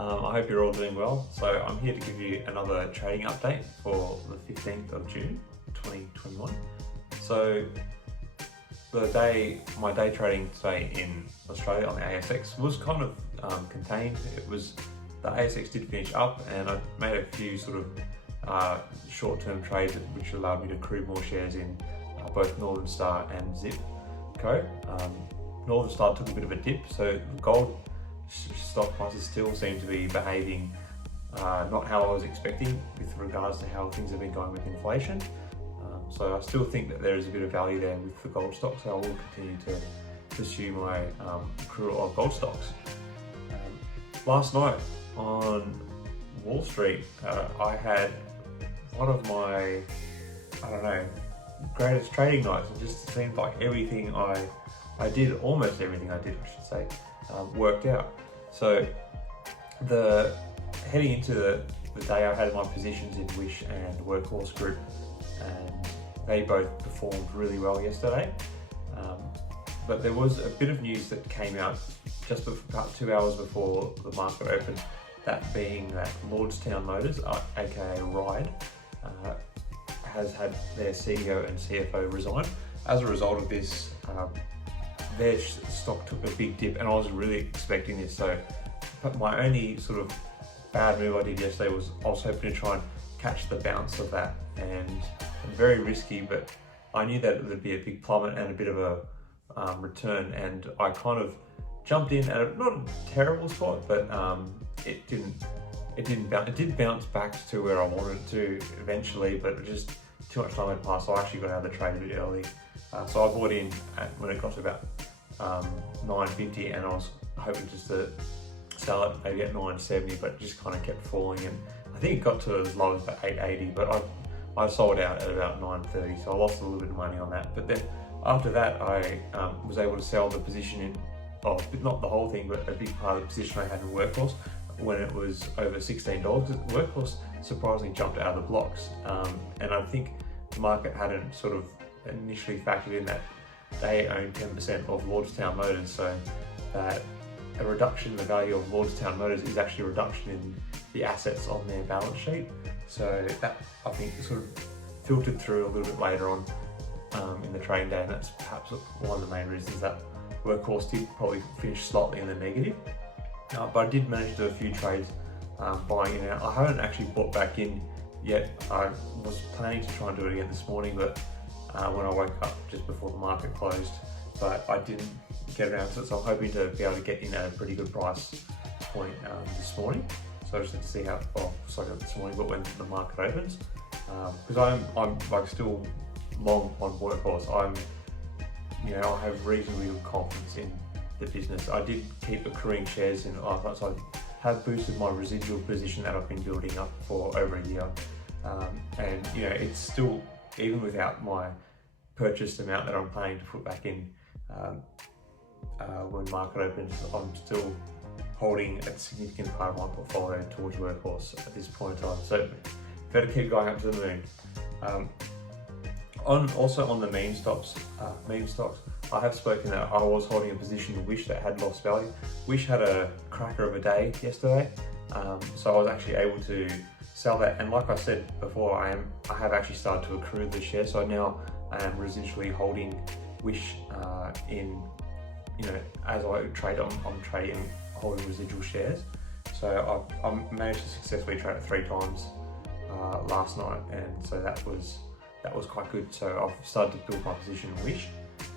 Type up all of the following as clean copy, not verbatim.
I hope you're all doing well. So I'm here to give you another trading update for the 15th of June 2021. So my day trading today in Australia on the ASX was kind of contained. The ASX did finish up, and I made a few sort of short-term trades which allowed me to accrue more shares in both Northern Star and Z1P. Northern Star took a bit of a dip, so gold stock prices still seem to be behaving not how I was expecting with regards to how things have been going with inflation. So I still think that there is a bit of value there with the gold stocks, so I will continue to pursue my accrual of gold stocks. Last night on Wall Street, I had one of my, greatest trading nights. It just seemed like everything almost everything I did, I should say, worked out. So heading into the day, I had my positions in Wish and Workhorse Group, and they both performed really well yesterday. But there was a bit of news that came out just about 2 hours before the market opened, that being that Lordstown Motors, aka Ride, has had their CEO and CFO resign. As a result of this, their stock took a big dip, and I was really expecting this. So my only sort of bad move I did yesterday was I was hoping to try and catch the bounce of that, and very risky, but I knew that it would be a big plummet and a bit of a return, and I kind of jumped in at not a terrible spot, but it did bounce back to where I wanted it to eventually, but just too much time had passed, so I actually got out of the trade a bit early. So I bought in when it got to about 9.50, and I was hoping just to sell it maybe at 9.70, but it just kind of kept falling, and I think it got to as low as about 8.80, but I sold out at about 9.30, so I lost a little bit of money on that. But then after that, I was able to sell the position not the whole thing, but a big part of the position I had in Workhorse when it was over $16. Workhorse surprisingly jumped out of the blocks, and I think the market hadn't sort of initially factored in that they own 10% of Lordstown Motors, so that a reduction in the value of Lordstown Motors is actually a reduction in the assets on their balance sheet. So that, I think, sort of filtered through a little bit later on in the trading day, and that's perhaps one of the main reasons that Workhorse did probably finish slightly in the negative. But I did manage to do a few trades buying in and out. I haven't actually bought back in yet. I was planning to try and do it again this morning, but when I woke up just before the market closed, but I didn't get around to it, so I'm hoping to be able to get in at a pretty good price point this morning. So I just have to see not this morning, but when the market opens, because I'm like still long on Workhorse. I have reasonably good confidence in the business. I did keep accruing shares in, so I have boosted my residual position that I've been building up for over a year, and it's still, even without my purchased amount that I'm planning to put back in when market opens, I'm still holding a significant part of my portfolio towards Workhorse at this point in time. So better keep going up to the moon. Also on the meme stocks, I have spoken that I was holding a position in Wish that had lost value. Wish had a cracker of a day yesterday, so I was actually able to sell that. And like I said before, I have actually started to accrue the share, so now I am residually holding Wish as I trade, I'm trading, holding residual shares. So I managed to successfully trade it 3 times last night, and so that was quite good. So I've started to build my position in Wish.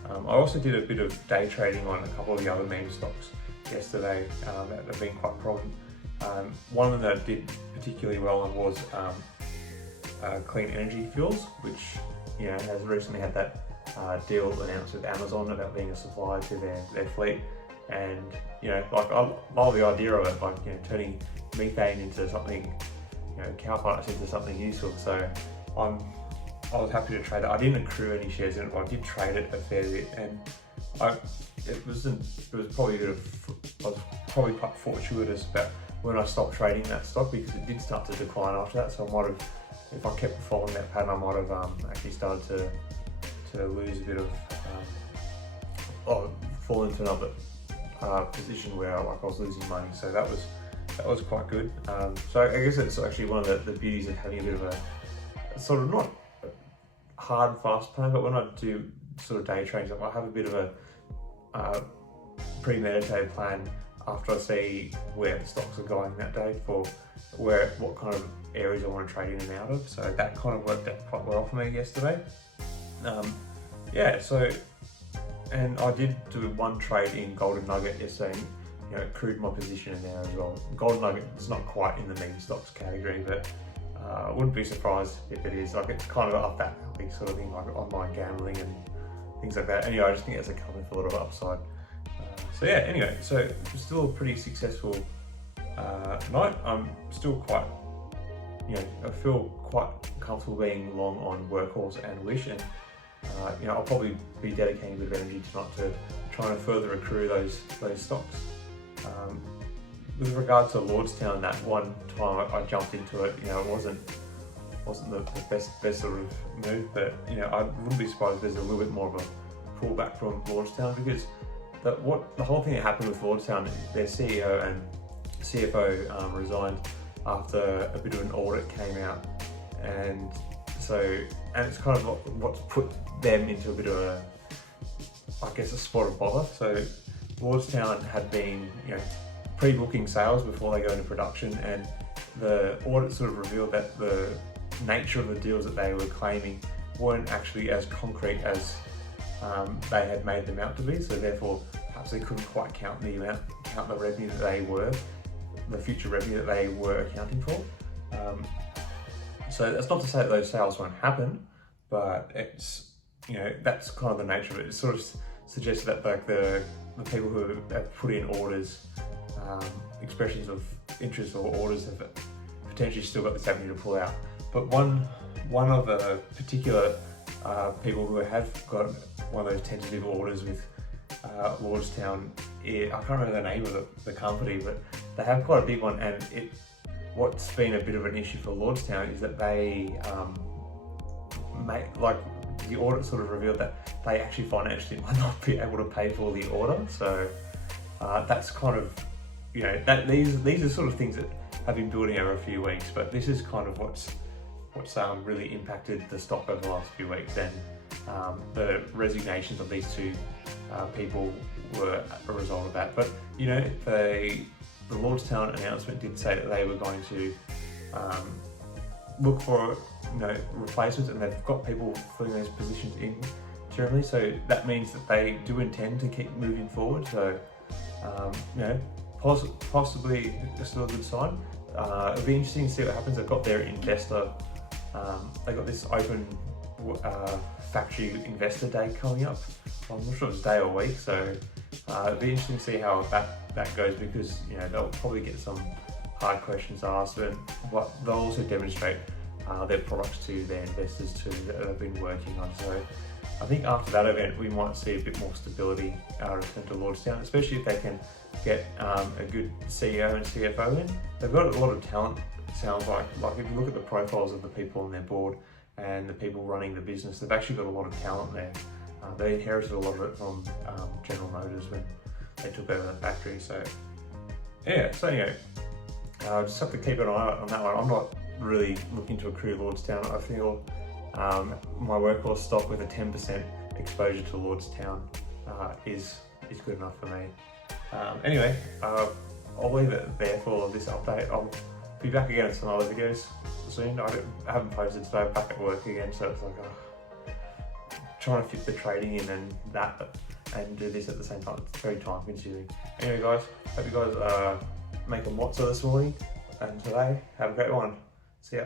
I also did a bit of day trading on a couple of the other meme stocks yesterday that have been quite prominent. One of them that did particularly well on was Clean Energy Fuels, which has recently had that deal announced with Amazon about being a supplier to their fleet. And I love the idea of it, turning methane into something, cow products into something useful. So I was happy to trade it. I didn't accrue any shares in it, but I did trade it a fair bit, and it was probably I was probably quite fortuitous about when I stopped trading that stock, because it did start to decline after that. So I might have, if I kept following that pattern, I might have actually started to lose a bit of, fall into another position where I was losing money. So that was that was quite good. So I guess it's actually one of the beauties of having a bit of a sort of not hard and fast plan, but when I do sort of day trades, I have a bit of a premeditated plan after I see where the stocks are going that day for what kind of areas I want to trade in and out of. So that kind of worked out quite well for me yesterday. And I did do one trade in Golden Nugget yesterday, and accrued my position in there as well. Golden Nugget is not quite in the meme stocks category, but I wouldn't be surprised if it is. Like, it's kind of up that sort of thing, like online gambling and things like that. Anyway, I just think it's a company with a lot of upside. So still a pretty successful night. I'm still quite, I feel quite comfortable being long on Workhorse and Wish, and I'll probably be dedicating a bit of energy tonight to trying to further accrue those stocks. With regard to Lordstown, that one time I jumped into it, it wasn't the best sort of move, but I wouldn't be surprised if there's a little bit more of a pullback from Lordstown, because the whole thing that happened with Lordstown, their CEO and CFO resigned after a bit of an audit came out, and it's kind of what's put them into a bit of a spot of bother. So Lordstown had been pre-booking sales before they go into production, and the audit sort of revealed that the nature of the deals that they were claiming weren't actually as concrete as they had made them out to be. So therefore, perhaps they couldn't quite count the revenue that the future revenue that they were accounting for. So that's not to say that those sales won't happen, but it's that's kind of the nature of it. It sort of suggests that like the people who have put in orders, expressions of interest or orders, have potentially still got this avenue to pull out. But one of the particular people who have got one of those tentative orders with Lordstown, I can't remember the name of the company, but they have quite a big one, and what's been a bit of an issue for Lordstown is that they the audit sort of revealed that they actually financially might not be able to pay for the order. So that's kind of these are sort of things that have been building over a few weeks, but this is kind of what's really impacted the stock over the last few weeks, and the resignations of these two people were a result of that. But the Lordstown announcement did say that they were going to look for replacements, and they've got people filling those positions internally. So that means that they do intend to keep moving forward. So possibly still a good sign. It'll be interesting to see what happens. They've got their investor. They got this open factory investor day coming up. I'm not sure if it's day or week, so it'll be interesting to see how that goes, because they'll probably get some hard questions asked, and they'll also demonstrate their products to their investors too that they've been working on. So I think after that event we might see a bit more stability return to Lordstown, especially if they can get a good CEO and CFO in. They've got a lot of talent, it sounds like if you look at the profiles of the people on their board and the people running the business, they've actually got a lot of talent there. They inherited a lot of it from General Motors when they took over the factory. So anyway, just have to keep an eye out on that one. I'm not really looking to accrue Lordstown. I feel my Workhorse stock with a 10% exposure to Lordstown is good enough for me. Anyway, I'll leave it there for this update. I'll be back again with some other videos soon. I haven't posted today. I'm back at work again, so it's like trying to fit the trading in and do this at the same time. It's very time consuming. Anyway guys, hope you guys make a mozza this morning and today. Have a great one. See ya.